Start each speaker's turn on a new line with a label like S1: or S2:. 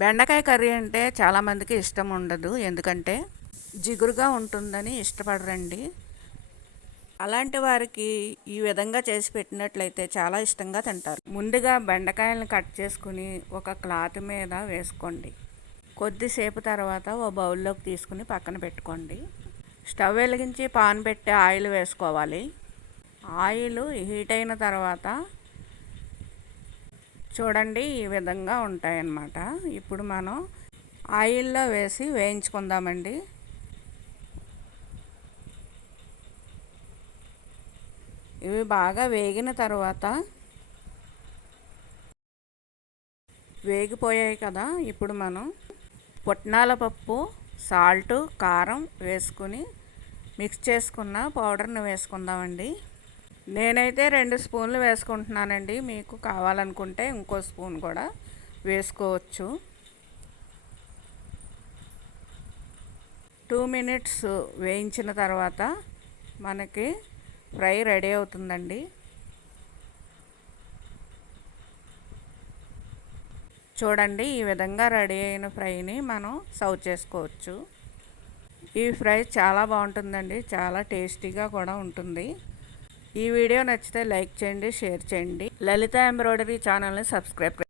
S1: బెండకాయ కర్రీ అంటే చాలామందికి ఇష్టం ఉండదు. ఎందుకంటే జిగురుగా ఉంటుందని ఇష్టపడరండి. అలాంటి వారికి ఈ విధంగా చేసి పెట్టినట్లయితే చాలా ఇష్టంగా తింటారు. ముందుగా బెండకాయలను కట్ చేసుకుని ఒక క్లాత్ మీద వేసుకోండి. కొద్దిసేపు తర్వాత ఓ బౌల్లోకి తీసుకుని పక్కన పెట్టుకోండి. స్టవ్ వెలిగించి పాన్ పెట్టి ఆయిల్ వేసుకోవాలి. ఆయిల్ హీట్ అయిన తర్వాత చూడండి ఈ విధంగా ఉంటాయన్నమాట. ఇప్పుడు మనం ఆయిల్లో వేసి వేయించుకుందామండి. ఇవి బాగా వేగిన తర్వాత వేగిపోయాయి కదా. ఇప్పుడు మనం పుట్నాల పప్పు సాల్ట్ కారం వేసుకుని మిక్స్ చేసుకున్న పౌడర్ని వేసుకుందామండి. నేనైతే రెండు స్పూన్లు వేసుకుంటున్నానండి. మీకు కావాలనుకుంటే ఇంకో స్పూన్ కూడా వేసుకోవచ్చు. టూ మినిట్స్ వేయించిన తర్వాత మనకి ఫ్రై రెడీ అవుతుందండి. చూడండి ఈ విధంగా రెడీ అయిన ఫ్రైని మనం సర్వ్ చేసుకోవచ్చు. ఈ ఫ్రై చాలా బాగుంటుందండి. చాలా టేస్టీగా కూడా ఉంటుంది. ఈ వీడియో నచ్చితే లైక్ చేయండి షేర్ చేయండి. లలిత ఎంబ్రాయిడరీ ఛానల్ని సబ్స్క్రైబ్